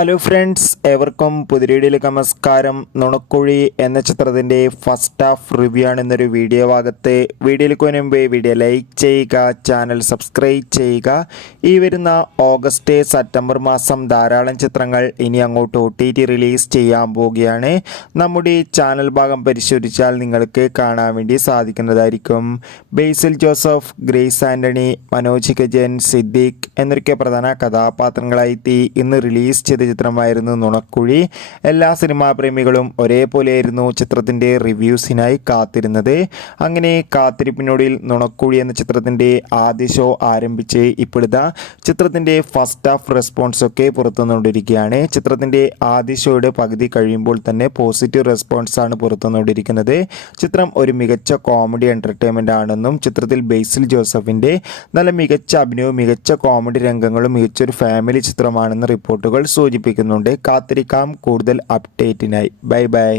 Hello friends, ഏവർക്കും പുതിരീടിയിലേക്ക് നമസ്കാരം. നുണക്കുഴി എന്ന ചിത്രത്തിൻ്റെ ഫസ്റ്റ് ഹാഫ് റിവ്യൂ ആണ് എന്നൊരു വീഡിയോ ഭാഗത്ത്. വീഡിയോയിലേക്ക് മുൻപ് വീഡിയോ ലൈക്ക് ചെയ്യുക, ചാനൽ സബ്സ്ക്രൈബ് ചെയ്യുക. ഈ വരുന്ന ഓഗസ്റ്റ് സെപ്റ്റംബർ മാസം ധാരാളം ചിത്രങ്ങൾ ഇനി അങ്ങോട്ട് OTT റിലീസ് ചെയ്യാൻ പോവുകയാണ്. നമ്മുടെ ചാനൽ ഭാഗം പരിശോധിച്ചാൽ നിങ്ങൾക്ക് കാണാൻ വേണ്ടി സാധിക്കുന്നതായിരിക്കും. ബേസിൽ ജോസഫ്, ഗ്രേസ് ആൻ്റണി, മനോജ് ഗജൻ, സിദ്ദിഖ് എന്നൊക്കെ പ്രധാന കഥാപാത്രങ്ങളായി ഇന്ന് റിലീസ് ചെയ്ത ചിത്രമായിരുന്നു നുണക്കുഴി. എല്ലാ സിനിമാ പ്രേമികളും ഒരേപോലെയായിരുന്നു ചിത്രത്തിൻ്റെ റിവ്യൂസിനായി കാത്തിരുന്നത്. അങ്ങനെ കാത്തിരിപ്പിനൊടുവിൽ നുണക്കുഴി എന്ന ചിത്രത്തിൻ്റെ ആദ്യ ഷോ ആരംഭിച്ച് ഇപ്പോഴത്തെ ചിത്രത്തിൻ്റെ ഫസ്റ്റ് ഹാഫ് റെസ്പോൺസ് ഒക്കെ പുറത്തുവന്നുകൊണ്ടിരിക്കുകയാണ്. ചിത്രത്തിൻ്റെ ആദ്യ ഷോയുടെ പകുതി കഴിയുമ്പോൾ തന്നെ പോസിറ്റീവ് റെസ്പോൺസ് ആണ് പുറത്തുവന്നുകൊണ്ടിരിക്കുന്നത്. ചിത്രം ഒരു മികച്ച കോമഡി എൻ്റർടൈൻമെൻ്റ് ആണെന്നും ചിത്രത്തിൽ ബേസിൽ ജോസഫിൻ്റെ നല്ല മികച്ച അഭിനയവും മികച്ച കോമഡി രംഗങ്ങളും മികച്ചൊരു ഫാമിലി ചിത്രമാണെന്ന് റിപ്പോർട്ടുകൾ സൂചിപ്പിക്കുന്നുണ്ട്. കാത്തിരിക്കാം കൂടുതൽ അപ്ഡേറ്റിനായി. Bye bye.